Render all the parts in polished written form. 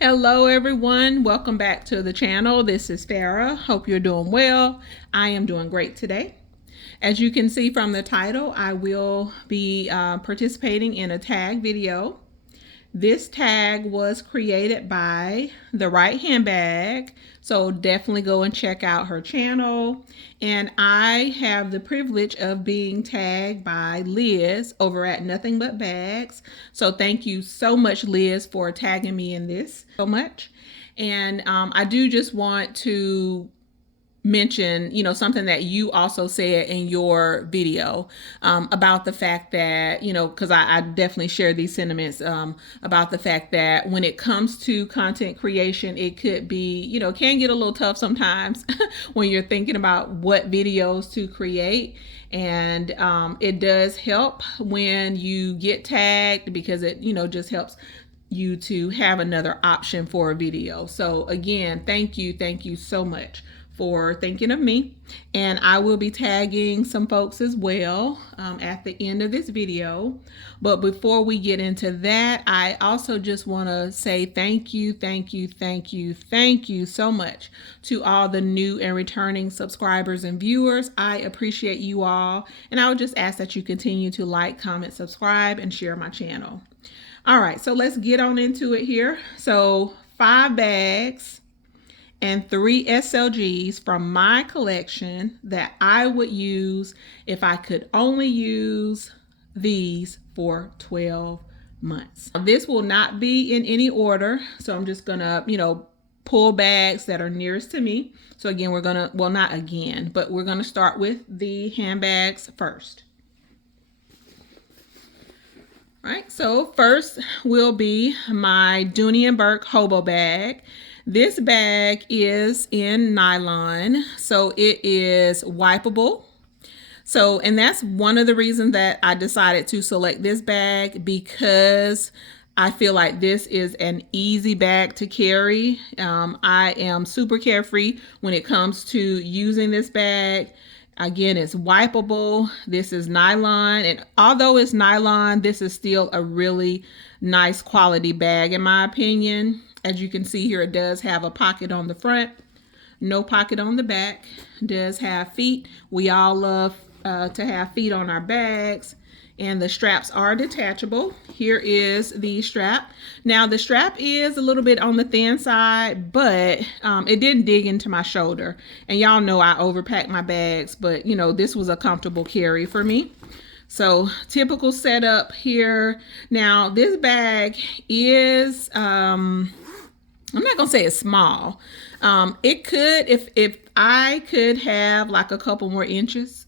Hello everyone, welcome back to the channel. This is Farah. Hope you're doing well. I am doing great today. As you can see from the title, I will be participating in a tag video. This tag was created by the Right Handbag, so definitely go and check out her channel. And I have the privilege of being tagged by Liz over at Nothing But Bags. So thank you so much, Liz, for tagging me in this so much. And I do just want to mention, something that you also said in your video about the fact that, because I definitely share these sentiments about the fact that when it comes to content creation, it could be, can get a little tough sometimes when you're thinking about what videos to create. And it does help when you get tagged because it, just helps you to have another option for a video. So again, thank you so much for thinking of me. And I will be tagging some folks as well at the end of this video. But before we get into that, I also just want to say thank you so much to all the new and returning subscribers and viewers. I appreciate you all. And I would just ask that you continue to like, comment, subscribe, and share my channel. All right, so let's get on into it here. So 5 bags and 3 SLGs from my collection that I would use if I could only use these for 12 months. This will not be in any order, so I'm just gonna, pull bags that are nearest to me. So again, we're gonna, well, not again, but we're gonna start with the handbags first. All right, so first will be my Dooney & Bourke Hobo bag. This bag is in nylon, so it is wipeable. So, and that's one of the reasons that I decided to select this bag, because I feel like this is an easy bag to carry. I am super carefree when it comes to using this bag. Again, it's wipeable. This is nylon, and although it's nylon, this is still a really nice quality bag in my opinion. As you can see here, it does have a pocket on the front, no pocket on the back. It does have feet. We all love to have feet on our bags. And the straps are detachable. Here is the strap. Now the strap is a little bit on the thin side, but it didn't dig into my shoulder. And y'all know I overpack my bags, but this was a comfortable carry for me. So typical setup here. Now this bag is, I'm not gonna say it's small. It could, if I could have like a couple more inches,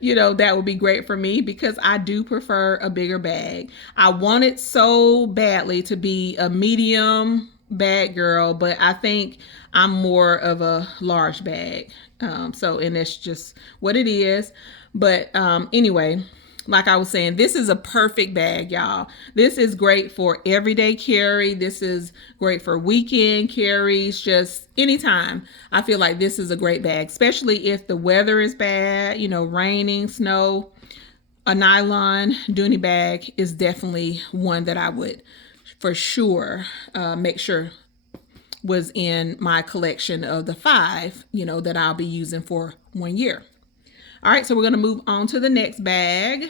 that would be great for me, because I do prefer a bigger bag. I want it so badly to be a medium bag girl, but I think I'm more of a large bag. And that's just what it is. But anyway, like I was saying, this is a perfect bag, y'all. This is great for everyday carry. This is great for weekend carries, just anytime. I feel like this is a great bag, especially if the weather is bad, raining, snow. A nylon Dooney bag is definitely one that I would for sure make sure was in my collection of the 5, that I'll be using for 1 year. All right, so we're going to move on to the next bag.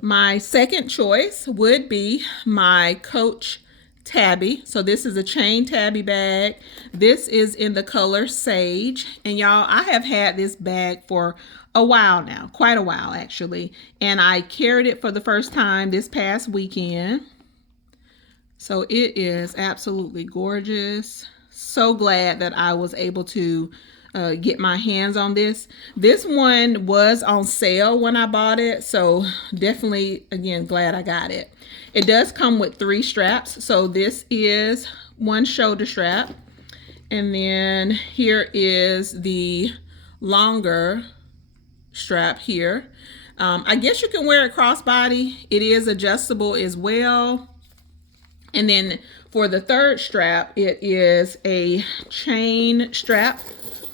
My second choice would be my Coach Tabby. So this is a chain tabby bag. This is in the color Sage. And y'all, I have had this bag for a while now, quite a while actually. And I carried it for the first time this past weekend. So it is absolutely gorgeous. So glad that I was able to get my hands on this. This one was on sale when I bought it, so definitely, again, glad I got it. It does come with 3 straps. So this is one shoulder strap, and then here is the longer strap here. I guess you can wear it crossbody. It is adjustable as well. And then for the third strap, it is a chain strap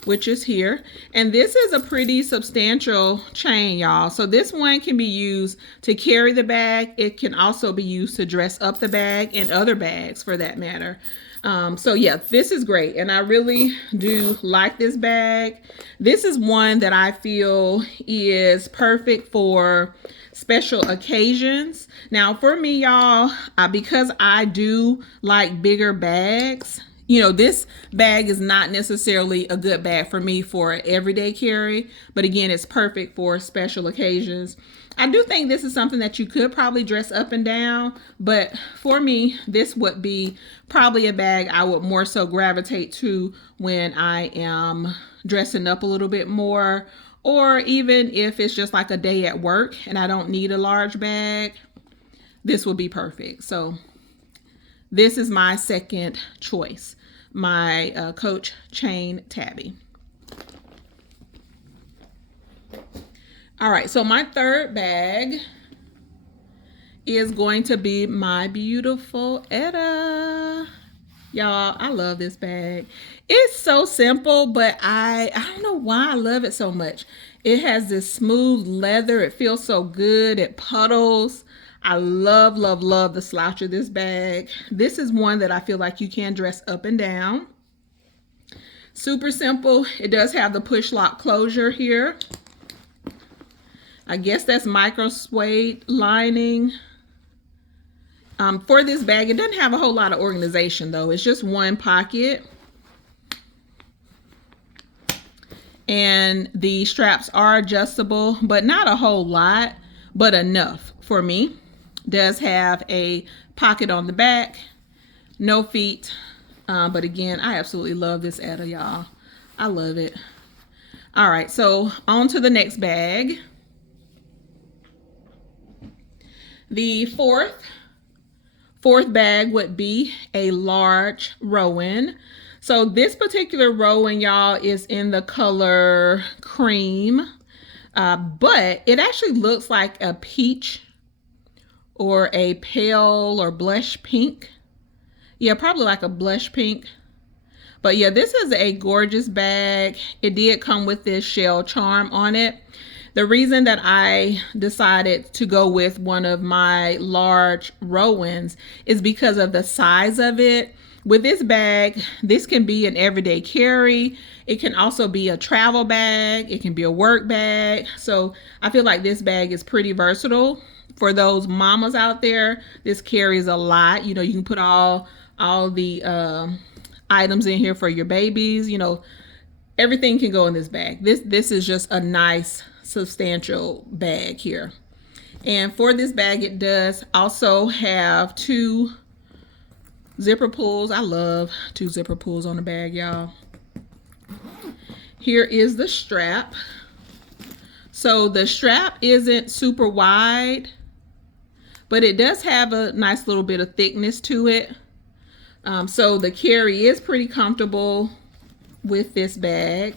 which is here. And this is a pretty substantial chain, y'all. So this one can be used to carry the bag. It can also be used to dress up the bag and other bags for that matter. So yeah, this is great. And I really do like this bag. This is one that I feel is perfect for special occasions. Now for me, y'all, because I do like bigger bags, you know, this bag is not necessarily a good bag for me for everyday carry, but again, it's perfect for special occasions. I do think this is something that you could probably dress up and down, but for me, this would be probably a bag I would more so gravitate to when I am dressing up a little bit more, or even if it's just like a day at work and I don't need a large bag, this would be perfect. So this is my second choice, my Coach Chain Tabby. All right, so my third bag is going to be my beautiful Etta. Y'all, I love this bag. It's so simple, but I don't know why I love it so much. It has this smooth leather. It feels so good. It puddles. I love, love, love the slouch of this bag. This is one that I feel like you can dress up and down. Super simple. It does have the push lock closure here. I guess that's micro suede lining. For this bag, it doesn't have a whole lot of organization though. It's just one pocket. And the straps are adjustable, but not a whole lot, but enough for me. Does have a pocket on the back, no feet. But again, I absolutely love this Etta, y'all. I love it. All right, so on to the next bag. The fourth bag would be a large Rowan. So this particular Rowan, y'all, is in the color cream, but it actually looks like a peach or a pale or blush pink. Yeah, probably like a blush pink. But yeah, this is a gorgeous bag. It did come with this shell charm on it. The reason that I decided to go with one of my large Rowans is because of the size of it. With this bag, this can be an everyday carry. It can also be a travel bag. It can be a work bag. So I feel like this bag is pretty versatile. For those mamas out there, this carries a lot. You know, you can put all the items in here for your babies. You know, everything can go in this bag. This is just a nice, substantial bag here. And for this bag, it does also have two zipper pulls. I love two zipper pulls on the bag, y'all. Here is the strap. So the strap isn't super wide, but it does have a nice little bit of thickness to it. So the carry is pretty comfortable with this bag,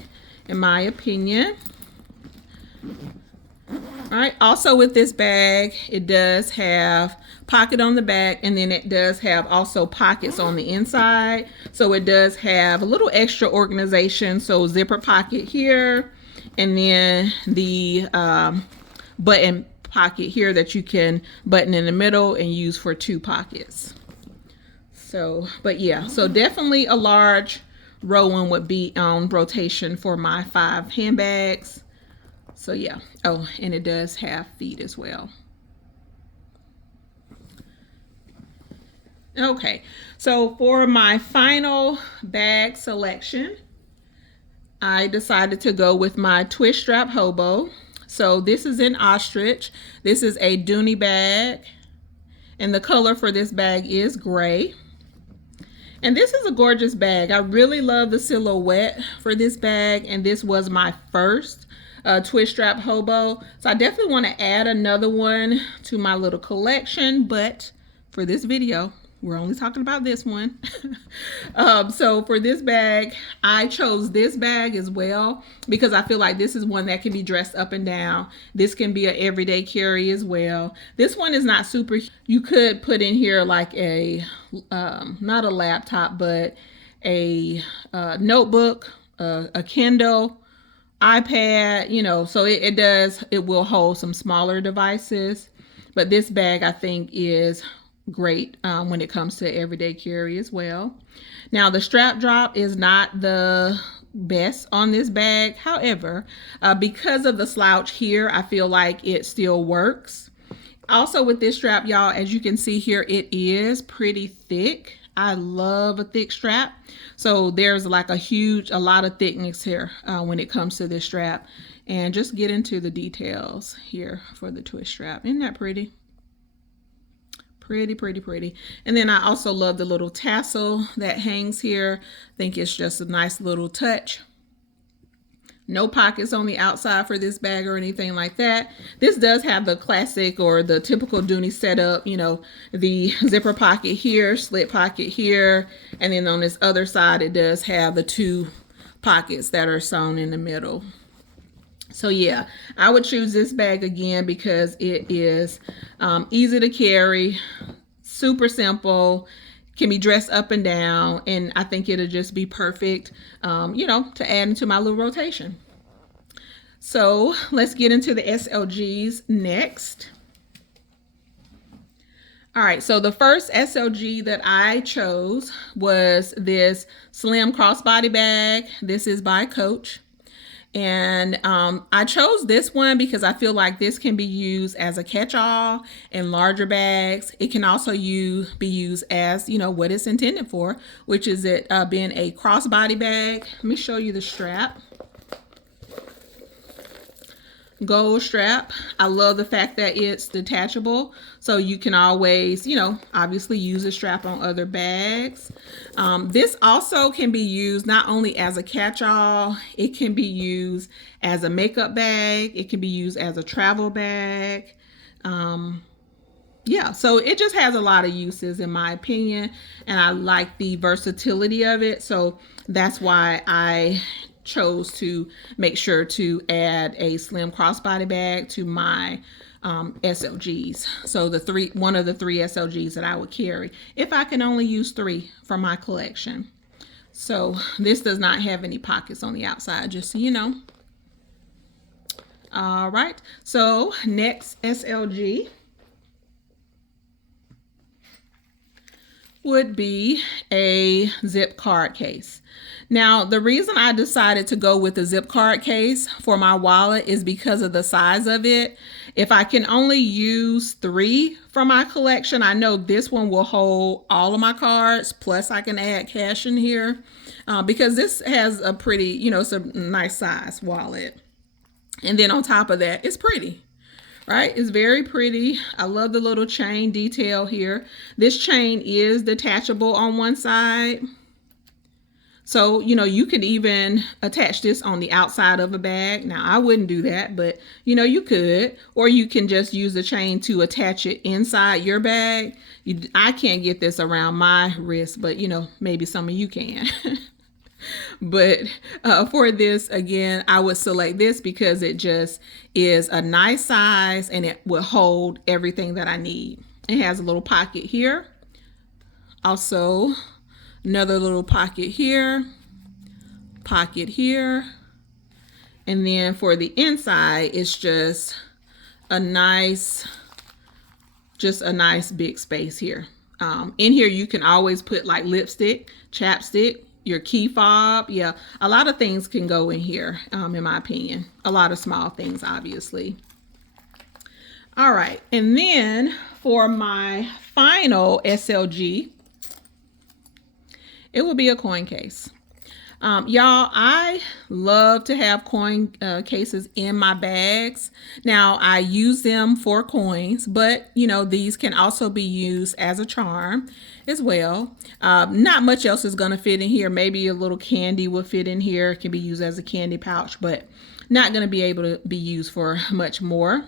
in my opinion. All right, also with this bag, it does have pocket on the back, and then it does have also pockets on the inside. So it does have a little extra organization. So zipper pocket here, and then the button pocket here that you can button in the middle and use for two pockets. So, but yeah, so definitely a large Rowan would be on rotation for my 5 handbags. So yeah. Oh, and it does have feet as well. Okay, so for my final bag selection, I decided to go with my twist strap hobo. So this is in ostrich. This is a Dooney bag, and the color for this bag is gray. And this is a gorgeous bag. I really love the silhouette for this bag, and this was my first twist strap hobo. So I definitely want to add another one to my little collection, but for this video, we're only talking about this one. So for this bag, I chose this bag as well because I feel like this is one that can be dressed up and down. This can be an everyday carry as well. This one is not super. You could put in here like a, not a laptop, but a notebook a Kindle, iPad, so it will hold some smaller devices. But this bag, I think, is great when it comes to everyday carry as well. Now, the strap drop is not the best on this bag. However, because of the slouch here, I feel like it still works. Also with this strap, y'all, as you can see here, it is pretty thick. I love a thick strap. So there's like a lot of thickness here when it comes to this strap. And just get into the details here for the twist strap. Isn't that pretty? Pretty, pretty, pretty. And then I also love the little tassel that hangs here. I think it's just a nice little touch. No pockets on the outside for this bag or anything like that. This does have the classic or the typical Dooney setup, the zipper pocket here, slit pocket here, and then on this other side it does have the 2 pockets that are sewn in the middle. So yeah, I would choose this bag again because it is easy to carry, super simple, can be dressed up and down, and I think it'll just be perfect, to add into my little rotation. So let's get into the SLGs next. All right, so the first SLG that I chose was this slim crossbody bag. This is by Coach. And I chose this one because I feel like this can be used as a catch-all in larger bags. It can also be used as, what it's intended for, which is it being a crossbody bag. Let me show you the strap. Gold strap. I love the fact that it's detachable, so you can always, obviously use a strap on other bags. This also can be used not only as a catch-all, it can be used as a makeup bag, it can be used as a travel bag. Yeah, so it just has a lot of uses in my opinion, and I like the versatility of it, so that's why I chose to make sure to add a slim crossbody bag to my SLGs. So one of the 3 SLGs that I would carry if I can only use 3 for my collection. So this does not have any pockets on the outside, just so you know. All right, so next SLG would be a zip card case. Now, the reason I decided to go with the zip card case for my wallet is because of the size of it. If I can only use 3 from my collection, I know this one will hold all of my cards, plus I can add cash in here because this has a pretty, it's a nice size wallet. And then on top of that, it's pretty. Right? It's very pretty. I love the little chain detail here. This chain is detachable on one side. So, you could even attach this on the outside of a bag. Now, I wouldn't do that, but, you could. Or you can just use the chain to attach it inside your bag. I can't get this around my wrist, but, maybe some of you can. But for this, again, I would select this because it just is a nice size and it will hold everything that I need. It has a little pocket here. Also, another little pocket here. And then for the inside, it's just a nice big space here. In here, you can always put like lipstick, chapstick, your key fob. Yeah, a lot of things can go in here, in my opinion. A lot of small things, obviously. All right, and then for my final SLG, it will be a coin case. Y'all, I love to have coin cases in my bags. Now, I use them for coins, but, these can also be used as a charm as well. Not much else is going to fit in here. Maybe a little candy will fit in here. It can be used as a candy pouch, but not going to be able to be used for much more.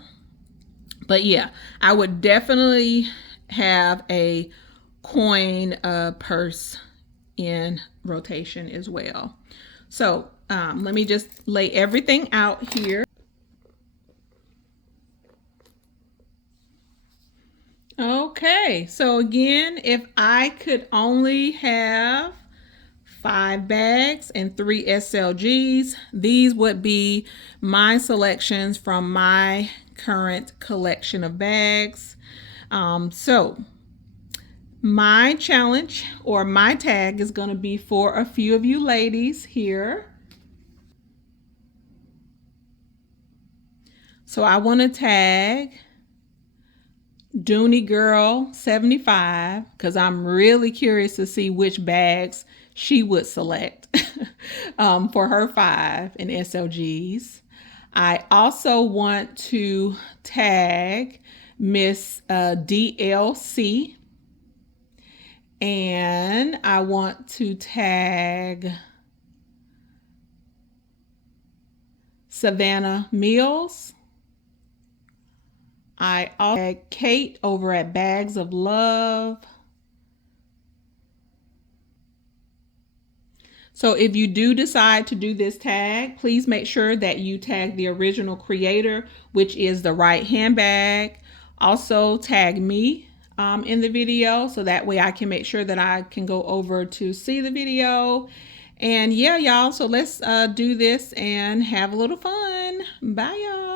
But yeah, I would definitely have a coin purse in rotation as well. So let me just lay everything out here. Okay, so again, if I could only have 5 bags and 3 SLGs. These would be my selections from my current collection of bags. So my challenge or my tag is going to be for a few of you ladies here. So I want to tag Dooney Girl 75 because I'm really curious to see which bags she would select for her 5 in SLGs. I also want to tag Miss DLC, and I want to tag Savannah Mills. I also tag Kate over at Bags of Love. So if you do decide to do this tag, please make sure that you tag the original creator, which is the right handbag. Also tag me in the video so that way I can make sure that I can go over to see the video. And yeah, y'all, so let's do this and have a little fun. Bye, y'all.